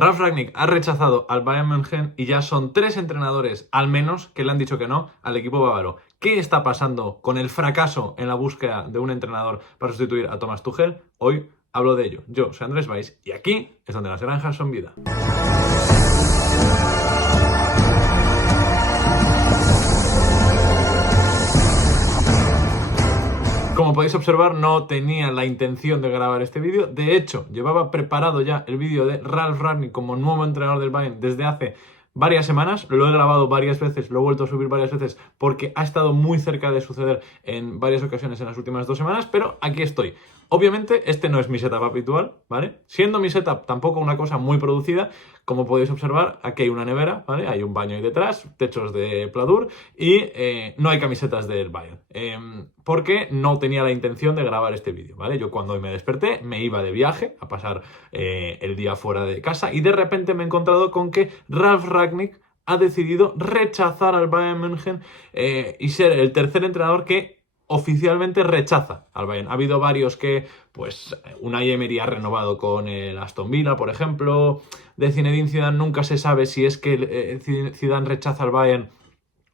Ralf Rangnick ha rechazado al Bayern München y ya son 3 entrenadores, al menos, que le han dicho que no al equipo bávaro. ¿Qué está pasando con el fracaso en la búsqueda de un entrenador para sustituir a Thomas Tuchel? Hoy hablo de ello. Yo soy Andrés Valls y aquí es donde las granjas son vida. Como podéis observar, no tenía la intención de grabar este vídeo. De hecho, llevaba preparado ya el vídeo de Ralf Rangnick como nuevo entrenador del Bayern desde hace varias semanas. Lo he grabado varias veces, lo he vuelto a subir varias veces porque ha estado muy cerca de suceder en varias ocasiones en las últimas 2 semanas, pero aquí estoy. Obviamente, este no es mi setup habitual, ¿vale? Siendo mi setup tampoco una cosa muy producida, como podéis observar, aquí hay una nevera, ¿vale? Hay un baño ahí detrás, techos de pladur y no hay camisetas del Bayern. Porque no tenía la intención de grabar este vídeo, ¿vale? Yo cuando hoy me desperté me iba de viaje a pasar el día fuera de casa y de repente me he encontrado con que Ralf Rangnick ha decidido rechazar al Bayern München y ser el tercer entrenador que oficialmente rechaza al Bayern. Ha habido varios que, pues, Unai Emery ha renovado con el Aston Villa, por ejemplo. De Zinedine Zidane nunca se sabe si es que Zidane rechaza al Bayern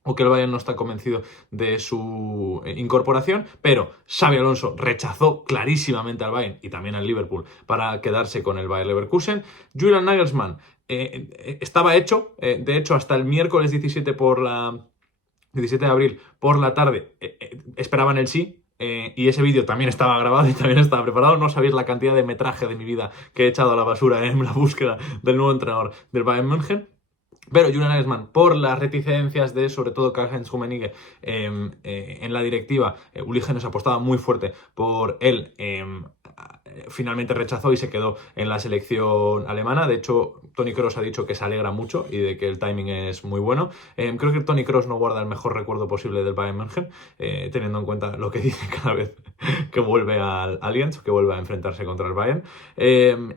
o que el Bayern no está convencido de su incorporación, pero Xabi Alonso rechazó clarísimamente al Bayern y también al Liverpool para quedarse con el Bayer Leverkusen. Julian Nagelsmann estaba hecho, de hecho hasta el miércoles 17 de abril por la tarde esperaban el sí. Y ese vídeo también estaba grabado y también estaba preparado. No sabéis la cantidad de metraje de mi vida que he echado a la basura en la búsqueda del nuevo entrenador del Bayern München. Pero Julian Nagelsmann, por las reticencias de, sobre todo, Karl-Heinz Rummenigge en la directiva, Uli Hoeneß apostaba muy fuerte por él, finalmente rechazó y se quedó en la selección alemana. De hecho, Toni Kroos ha dicho que se alegra mucho y de que el timing es muy bueno. Creo que Toni Kroos no guarda el mejor recuerdo posible del Bayern München, teniendo en cuenta lo que dice cada vez que vuelve al Allianz, que vuelve a enfrentarse contra el Bayern.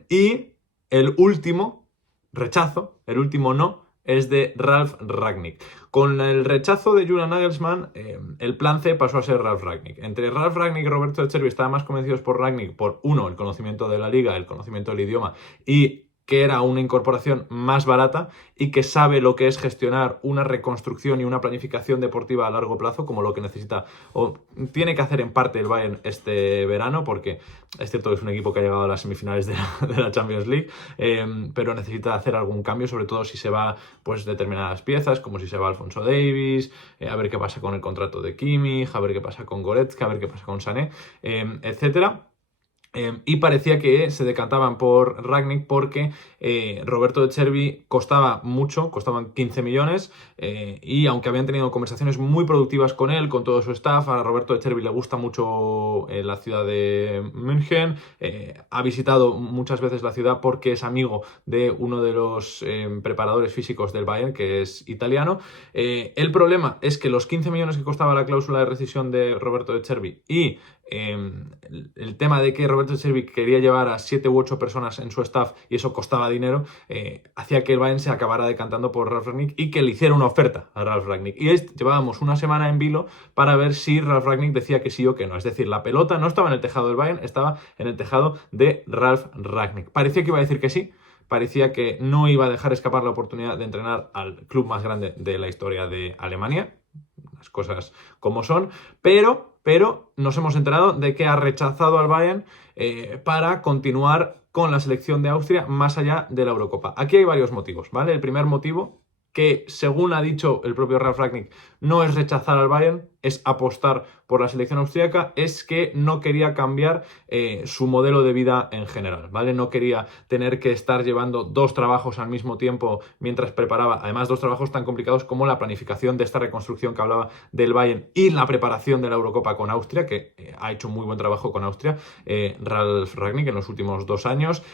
Y el último rechazo, el último no, es de Ralf Rangnick. Con el rechazo de Julian Nagelsmann, el plan C pasó a ser Ralf Rangnick. Entre Ralf Rangnick y Roberto De Zerbi estaban más convencidos por Rangnick por, uno, el conocimiento de la liga, el conocimiento del idioma y que era una incorporación más barata y que sabe lo que es gestionar una reconstrucción y una planificación deportiva a largo plazo, como lo que necesita o tiene que hacer en parte el Bayern este verano, porque es cierto que es un equipo que ha llegado a las semifinales de la Champions League, pero necesita hacer algún cambio, sobre todo si se va pues determinadas piezas, como si se va Alphonso Davies, a ver qué pasa con el contrato de Kimmich, a ver qué pasa con Goretzka, a ver qué pasa con Sané, etcétera. Y parecía que se decantaban por Rangnick porque Roberto De Zerbi costaba mucho, costaban 15 millones y aunque habían tenido conversaciones muy productivas con él, con todo su staff, a Roberto De Zerbi le gusta mucho la ciudad de München, ha visitado muchas veces la ciudad porque es amigo de uno de los preparadores físicos del Bayern, que es italiano. El problema es que los 15 millones que costaba la cláusula de rescisión de Roberto De Zerbi y el tema de que Roberto De Zerbi quería llevar a 7 u 8 personas en su staff y eso costaba dinero, hacía que el Bayern se acabara decantando por Ralf Rangnick y que le hiciera una oferta a Ralf Rangnick. Y llevábamos una semana en vilo para ver si Ralf Rangnick decía que sí o que no. Es decir, la pelota no estaba en el tejado del Bayern, estaba en el tejado de Ralf Rangnick. Parecía que iba a decir que sí. Parecía que no iba a dejar escapar la oportunidad de entrenar al club más grande de la historia de Alemania, las cosas como son, pero nos hemos enterado de que ha rechazado al Bayern para continuar con la selección de Austria más allá de la Eurocopa. Aquí hay varios motivos, ¿vale? El primer motivo, que según ha dicho el propio Ralf Rangnick, no es rechazar al Bayern, es apostar por la selección austríaca, es que no quería cambiar su modelo de vida en general, ¿vale? No quería tener que estar llevando 2 trabajos al mismo tiempo mientras preparaba, además 2 trabajos tan complicados como la planificación de esta reconstrucción que hablaba del Bayern y la preparación de la Eurocopa con Austria, que ha hecho muy buen trabajo con Austria, Ralf Rangnick en los últimos 2 años.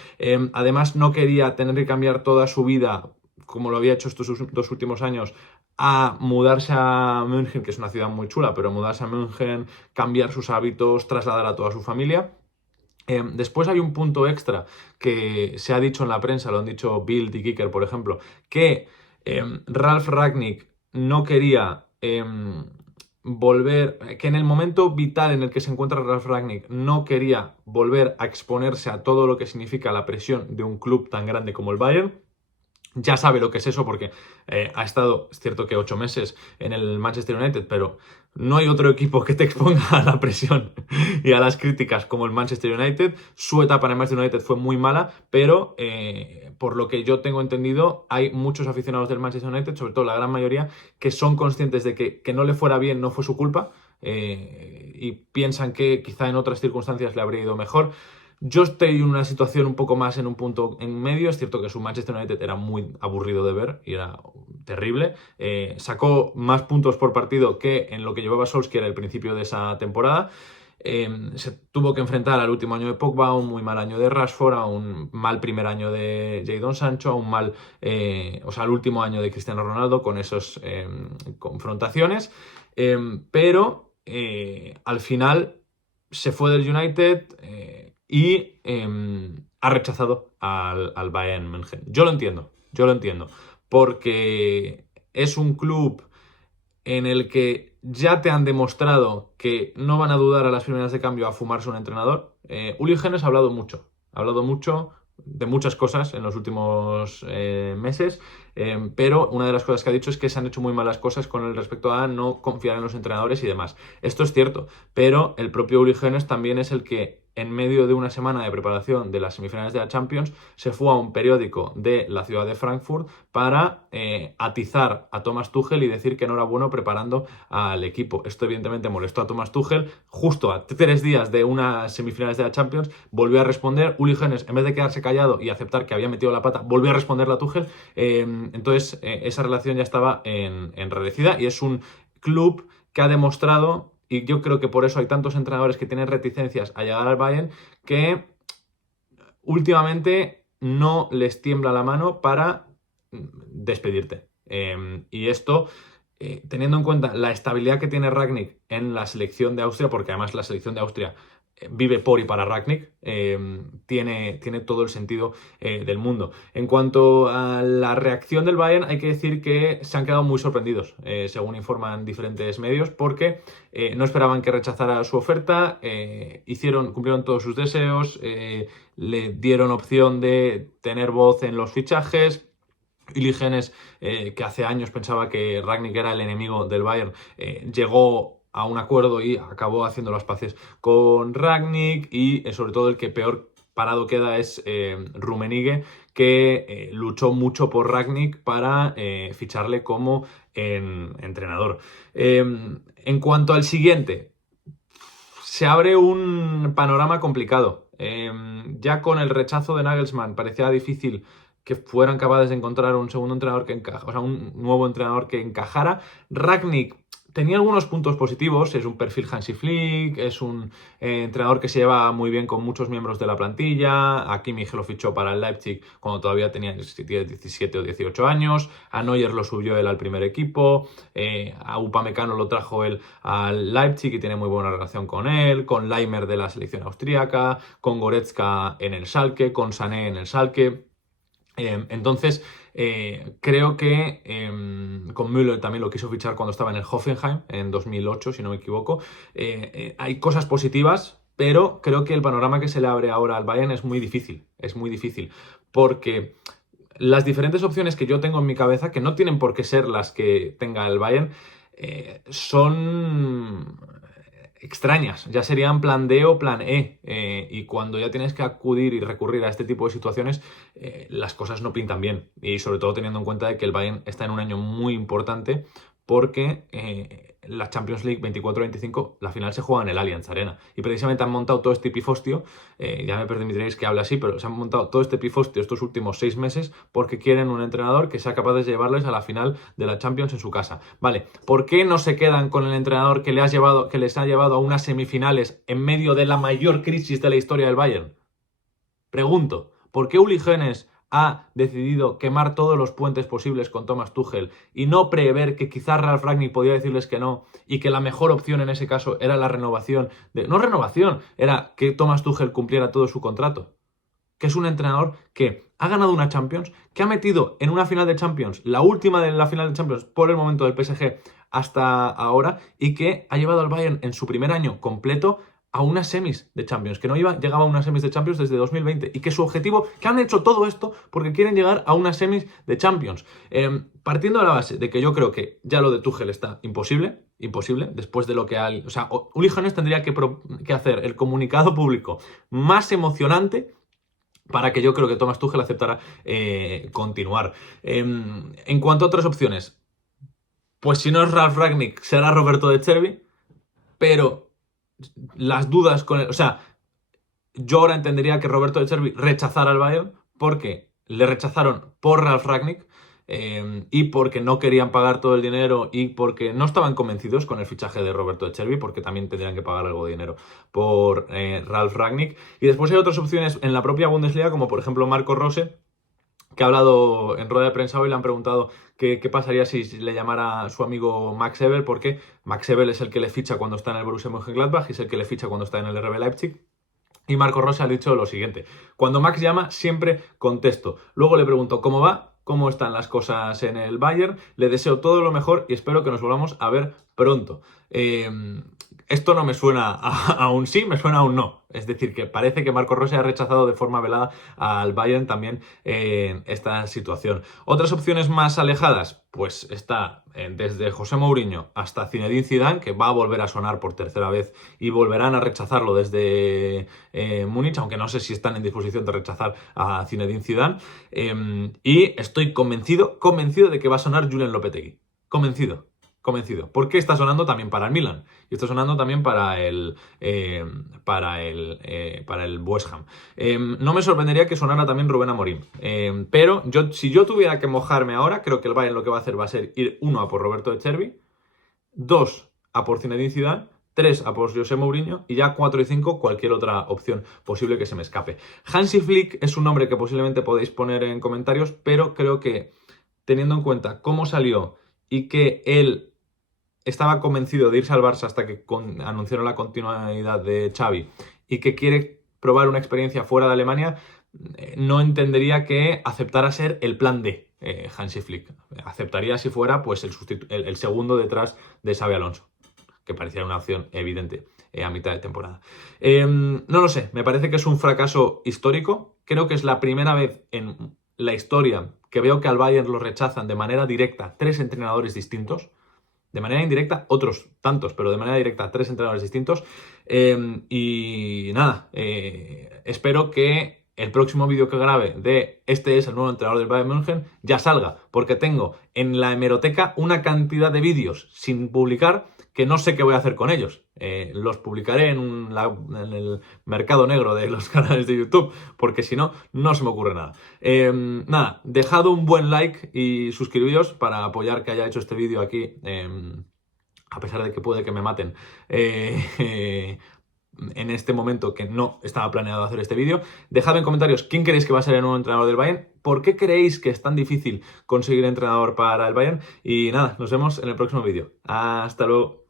Además no quería tener que cambiar toda su vida, como lo había hecho estos 2 últimos años, a mudarse a München, que es una ciudad muy chula, pero mudarse a München, cambiar sus hábitos, trasladar a toda su familia. Después hay un punto extra que se ha dicho en la prensa, lo han dicho Bild y Kicker, por ejemplo, que Ralf Rangnick no quería volver, que en el momento vital en el que se encuentra Ralf Rangnick no quería volver a exponerse a todo lo que significa la presión de un club tan grande como el Bayern. Ya sabe lo que es eso porque ha estado, es cierto que 8 meses en el Manchester United, pero no hay otro equipo que te exponga a la presión y a las críticas como el Manchester United. Su etapa en el Manchester United fue muy mala, pero por lo que yo tengo entendido, hay muchos aficionados del Manchester United, sobre todo la gran mayoría, que son conscientes de que no le fuera bien no fue su culpa y piensan que quizá en otras circunstancias le habría ido mejor. Yo estoy en una situación un poco más en un punto en medio. Es cierto que su Manchester United era muy aburrido de ver y era terrible. Sacó más puntos por partido que en lo que llevaba Solskjaer al principio de esa temporada. Se tuvo que enfrentar al último año de Pogba, a un muy mal año de Rashford, a un mal primer año de Jadon Sancho, a un mal, al último año de Cristiano Ronaldo con esas confrontaciones. Pero al final se fue del United y ha rechazado al Bayern München. Yo lo entiendo, porque es un club en el que ya te han demostrado que no van a dudar a las primeras de cambio a fumarse un entrenador. Uli Hoeneß ha hablado mucho de muchas cosas en los últimos meses, pero una de las cosas que ha dicho es que se han hecho muy malas cosas con el respecto a no confiar en los entrenadores y demás. Esto es cierto, pero el propio Uli Hoeneß también es el que en medio de una semana de preparación de las semifinales de la Champions se fue a un periódico de la ciudad de Frankfurt para atizar a Thomas Tuchel y decir que no era bueno preparando al equipo. Esto evidentemente molestó a Thomas Tuchel. Justo a 3 días de unas semifinales de la Champions volvió a responder. Uli Hoeneß, en vez de quedarse callado y aceptar que había metido la pata, volvió a responderle a Tuchel. Entonces esa relación ya estaba enredecida y es un club que ha demostrado, y yo creo que por eso hay tantos entrenadores que tienen reticencias a llegar al Bayern, que últimamente no les tiembla la mano para despedirte. Y esto, teniendo en cuenta la estabilidad que tiene Rangnick en la selección de Austria, porque además la selección de Austria vive por y para Rangnick, tiene todo el sentido del mundo. En cuanto a la reacción del Bayern, hay que decir que se han quedado muy sorprendidos, según informan diferentes medios, porque no esperaban que rechazara su oferta, cumplieron todos sus deseos, le dieron opción de tener voz en los fichajes. Uli Hoeneß, que hace años pensaba que Rangnick era el enemigo del Bayern, llegó a un acuerdo y acabó haciendo las paces con Rangnick, y sobre todo el que peor parado queda es Rummenigge, que luchó mucho por Rangnick para ficharle como entrenador. En cuanto al siguiente, se abre un panorama complicado. Ya con el rechazo de Nagelsmann parecía difícil que fueran capaces de encontrar un segundo entrenador que encaja, o sea, un nuevo entrenador que encajara. Rangnick tenía algunos puntos positivos, es un perfil Hansi Flick, es un entrenador que se lleva muy bien con muchos miembros de la plantilla. A Kimmich lo fichó para el Leipzig cuando todavía tenía 17 o 18 años, a Neuer lo subió él al primer equipo, a Upamecano lo trajo él al Leipzig y tiene muy buena relación con él, con Laimer de la selección austríaca, con Goretzka en el Schalke, con Sané en el Schalke. Entonces, creo que con Müller también lo quiso fichar cuando estaba en el Hoffenheim en 2008, si no me equivoco. Hay cosas positivas, pero creo que el panorama que se le abre ahora al Bayern es muy difícil, porque las diferentes opciones que yo tengo en mi cabeza, que no tienen por qué ser las que tenga el Bayern, son extrañas, ya serían plan D o plan E, y cuando ya tienes que acudir y recurrir a este tipo de situaciones, las cosas no pintan bien, y sobre todo teniendo en cuenta de que el Bayern está en un año muy importante porque la Champions League 24-25, la final se juega en el Allianz Arena, y precisamente han montado todo este pifostio, ya me permitiréis que hable así, pero se han montado todo este pifostio estos últimos 6 meses porque quieren un entrenador que sea capaz de llevarles a la final de la Champions en su casa. Vale, ¿por qué no se quedan con el entrenador que les ha llevado a unas semifinales en medio de la mayor crisis de la historia del Bayern? Pregunto, ¿por qué Uli Hoeneß ha decidido quemar todos los puentes posibles con Thomas Tuchel y no prever que quizás Ralf Rangnick podía decirles que no, y que la mejor opción en ese caso era la renovación? Era que Thomas Tuchel cumpliera todo su contrato? Que es un entrenador que ha ganado una Champions, que ha metido en una final de Champions, la última de la final de Champions por el momento del PSG, hasta ahora y que ha llevado al Bayern en su primer año completo a unas semis de Champions, que no llegaba a unas semis de Champions desde 2020 y que su objetivo, que han hecho todo esto porque quieren llegar a unas semis de Champions. Partiendo de la base de que yo creo que ya lo de Tuchel está imposible, después de lo que hay... O sea, Uli Hoeneß tendría que hacer el comunicado público más emocionante para que yo creo que Thomas Tuchel aceptara continuar. En cuanto a otras opciones, pues si no es Ralf Rangnick, será Roberto De Zerbi, pero las dudas con él... O sea, yo ahora entendería que Roberto De Zerbi rechazara al Bayern porque le rechazaron por Ralf Rangnick y porque no querían pagar todo el dinero y porque no estaban convencidos con el fichaje de Roberto De Zerbi, porque también tendrían que pagar algo de dinero por Ralf Rangnick. Y después hay otras opciones en la propia Bundesliga, como por ejemplo Marco Rose, que ha hablado en rueda de prensa hoy, le han preguntado qué pasaría si le llamara a su amigo Max Eberl, porque Max Eberl es el que le ficha cuando está en el Borussia Mönchengladbach y es el que le ficha cuando está en el RB Leipzig. Y Marco Rose ha dicho lo siguiente: cuando Max llama, siempre contesto. Luego le pregunto cómo va, cómo están las cosas en el Bayern, le deseo todo lo mejor y espero que nos volvamos a ver pronto. Esto no me suena a un sí, me suena a un no. Es decir, que parece que Marco Rose ha rechazado de forma velada al Bayern también esta situación. Otras opciones más alejadas, pues está desde José Mourinho hasta Zinedine Zidane, que va a volver a sonar por tercera vez y volverán a rechazarlo desde Múnich, aunque no sé si están en disposición de rechazar a Zinedine Zidane. Y estoy convencido de que va a sonar Julen Lopetegui. Convencido. ¿Por qué está sonando también para el Milan? Y está sonando también para el West Ham. No me sorprendería que sonara también Rubén Amorim. Pero si yo tuviera que mojarme ahora, creo que el Bayern lo que va a hacer va a ser ir 1 a por Roberto De Zerbi, 2 a por Zinedine Zidane, 3 a por José Mourinho y ya 4 y 5 cualquier otra opción posible que se me escape. Hansi Flick es un nombre que posiblemente podéis poner en comentarios, pero creo que teniendo en cuenta cómo salió y que él estaba convencido de irse al Barça hasta que anunciaron la continuidad de Xavi y que quiere probar una experiencia fuera de Alemania, no entendería que aceptara ser el plan D, Hansi Flick. Aceptaría si fuera pues el segundo detrás de Xabi Alonso, que parecía una opción evidente a mitad de temporada. No lo sé, me parece que es un fracaso histórico. Creo que es la primera vez en la historia que veo que al Bayern lo rechazan de manera directa 3 entrenadores distintos. De manera indirecta, otros tantos, pero de manera directa, 3 entrenadores distintos. Y nada, espero que el próximo vídeo que grabe de este es el nuevo entrenador del Bayern München ya salga, porque tengo en la hemeroteca una cantidad de vídeos sin publicar que no sé qué voy a hacer con ellos. Los publicaré en el mercado negro de los canales de YouTube, porque si no, no se me ocurre nada. Nada, dejad un buen like y suscribíos para apoyar que haya hecho este vídeo aquí, a pesar de que puede que me maten. En este momento que no estaba planeado hacer este vídeo. Dejad en comentarios quién creéis que va a ser el nuevo entrenador del Bayern, por qué creéis que es tan difícil conseguir entrenador para el Bayern y nada, nos vemos en el próximo vídeo. Hasta luego.